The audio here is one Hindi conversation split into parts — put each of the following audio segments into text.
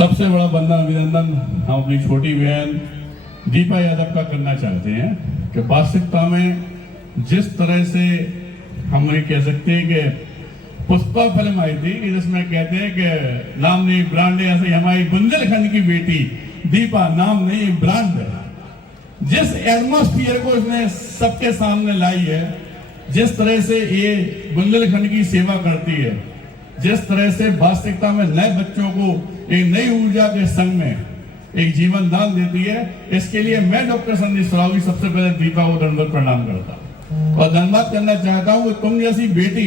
सबसे बड़ा बंदा अभिनंदन हम अपनी छोटी बहन दीपा यादव का करना चाहते हैं कि वास्तविकता में जिस तरह से हम ये कह सकते हैं कि पुष्पा फिल्म आई थी जिसमें कहते हैं कि नाम नहीं ब्रांड है, ऐसे हमारी बुंदेलखंड की बेटी दीपा नाम नहीं ब्रांड है। जिस एटमॉस्फियर को इसने सबके सामने लाई है, जिस तरह से ये बुंदेलखंड की सेवा करती है, जिस तरह से वास्तविकता में नए बच्चों को एक नई ऊर्जा के संग में एक जीवन दान देती है, इसके लिए मैं डॉक्टर संदीप सरावगी सबसे पहले दीपा को दंडवत प्रणाम करता हूँ और धन्यवाद करना चाहता हूँ कि तुम जैसी बेटी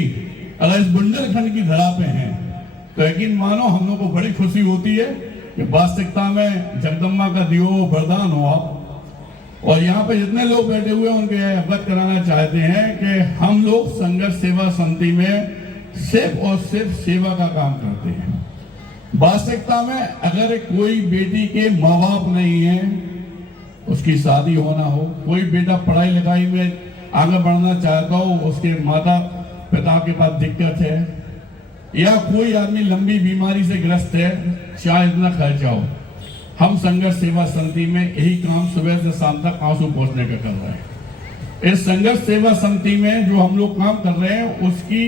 अगर इस बुंदेलखंड की धरा पे हैं तो यकीन मानो हम लोग को बड़ी खुशी होती है कि वास्तविकता में जगदम्बा का दियो वरदान हो आप। और यहाँ पे जितने लोग बैठे हुए हैं उनके अवगत कराना चाहते हैं कि हम लोग संघर्ष सेवा समिति में सिर्फ और सिर्फ सेवा का काम करते हैं। वास्तविकता में अगर कोई बेटी के माँ बाप नहीं है, उसकी शादी होना हो, कोई बेटा पढ़ाई लिखाई में आगे बढ़ना चाहता हो, उसके माता पिता के पास दिक्कत है, या कोई आदमी लंबी बीमारी से ग्रस्त है, चाहे इतना खर्चा हो, हम संघर्ष सेवा समिति में यही काम सुबह से शाम तक आंसू पोंछने का कर रहे हैं। इस संघर्ष सेवा समिति में जो हम लोग काम कर रहे हैं उसकी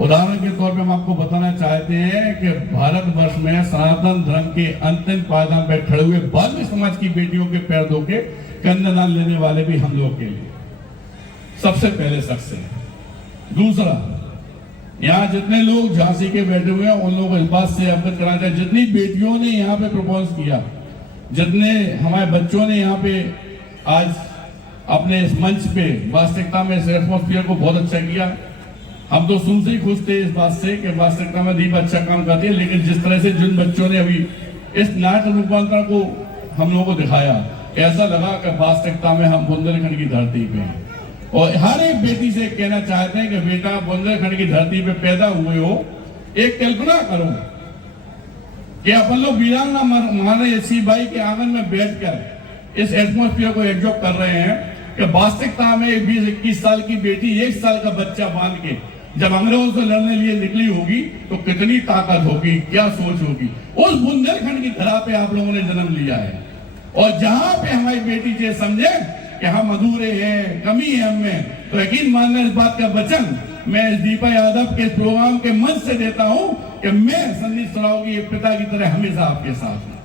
उदाहरण के तौर पे हम आपको बताना चाहते हैं कि भारतवर्ष में सनातन धर्म के अंतिम पायदान पर खड़े हुए बाल्मीकि समाज की बेटियों के पैर धो के कन्यादान लेने वाले भी हम लोग के लिए सबसे पहले शख्स है। दूसरा, यहाँ जितने लोग झांसी के बैठे हुए हैं उन लोगों को इस बात से अवगत कराना चाहिए, जितनी बेटियों ने यहाँ पे प्रपोज किया, जितने हमारे बच्चों ने यहाँ पे आज अपने इस मंच पे वास्तविकता में इस एटमॉस्फियर को बहुत अच्छा किया। हम तो सुन से ही खुश थे इस बात से कि वास्तविकता में दीप अच्छा काम करती है, लेकिन जिस तरह से जिन बच्चों ने अभी इस नाट्य रूपांतरण को हम लोगों को दिखाया, ऐसा लगा कि वास्तविकता में हम बुंदेलखंड की धरती पे हैं। और हर एक बेटी से कहना चाहते हैं कि बेटा बुंदेलखंड की धरती पे पैदा हुए हो, एक कल्पना करो कि अपन लोग वीरांगना महारानी लक्ष्मीबाई के आंगन में बैठकर इस एटमॉस्फियर को एंजॉय कर रहे हैं कि वास्तविकता में 20-21 साल की बेटी 1 साल का बच्चा बांध के जब अंग्रेजों से लड़ने लिए निकली होगी तो कितनी ताकत होगी, क्या सोच होगी। उस बुंदेलखंड की धरा पे आप लोगों ने जन्म लिया है और जहां पे हमारी बेटी ये समझे कि हम अधूरे हैं, कमी है हमें, तो यकीन मानना इस बात का वचन मैं इस दीपा यादव के प्रोग्राम के मंच से देता हूं कि मैं संदीप सरावगी पिता की तरह हमेशा आपके साथ हूं।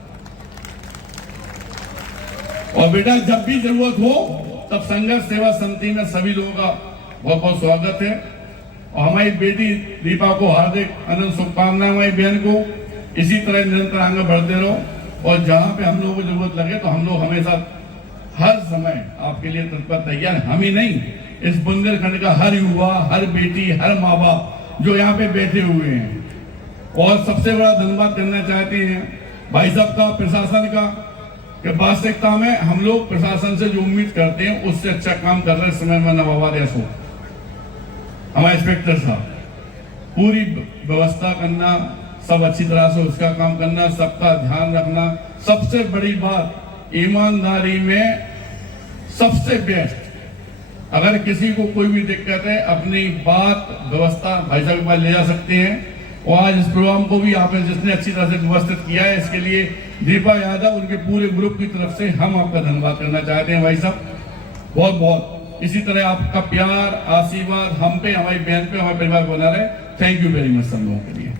और बेटा जब भी जरूरत हो तब संघर्ष सेवा समिति में सभी लोगों का बहुत बहुत स्वागत है। और हमारी बेटी दीपा को हार्दिक अनंत शुभकामनाएं, हमारी बहन को इसी तरह निरंतर आगे बढ़ते रहो और जहां पे हम लोगों को जरूरत लगे तो हम लोग हमेशा हर समय आपके लिए तत्पर तैयार। हम ही नहीं, इस बुंदेलखंड का हर युवा, हर बेटी, हर माँ बाप जो यहाँ पे बैठे हुए हैं। और सबसे बड़ा धन्यवाद करना चाहते हैं भाई साहब का, प्रशासन का, कि वास्तविकता में हम लोग प्रशासन से जो उम्मीद करते हैं उससे अच्छा काम कर रहे हैं। समय में नवाबाद ऐसो हमारे इंस्पेक्टर साहब, पूरी व्यवस्था करना, सब अच्छी तरह से उसका काम करना, सबका ध्यान रखना, सबसे बड़ी बात ईमानदारी में सबसे बेस्ट। अगर किसी को कोई भी दिक्कत है अपनी बात व्यवस्था भाई साहब के पास ले जा सकते हैं। और आज इस प्रोग्राम को भी आपने जिसने अच्छी तरह से व्यवस्थित किया है, इसके लिए दीपा यादव उनके पूरे ग्रुप की तरफ से हम आपका धन्यवाद करना चाहते हैं भाई साहब, बहुत बहुत। इसी तरह आपका प्यार, आशीर्वाद हम पे, हमारी बहन पे, हमारे परिवार बना रहे। थैंक यू वेरी मच सब लोगों के लिए।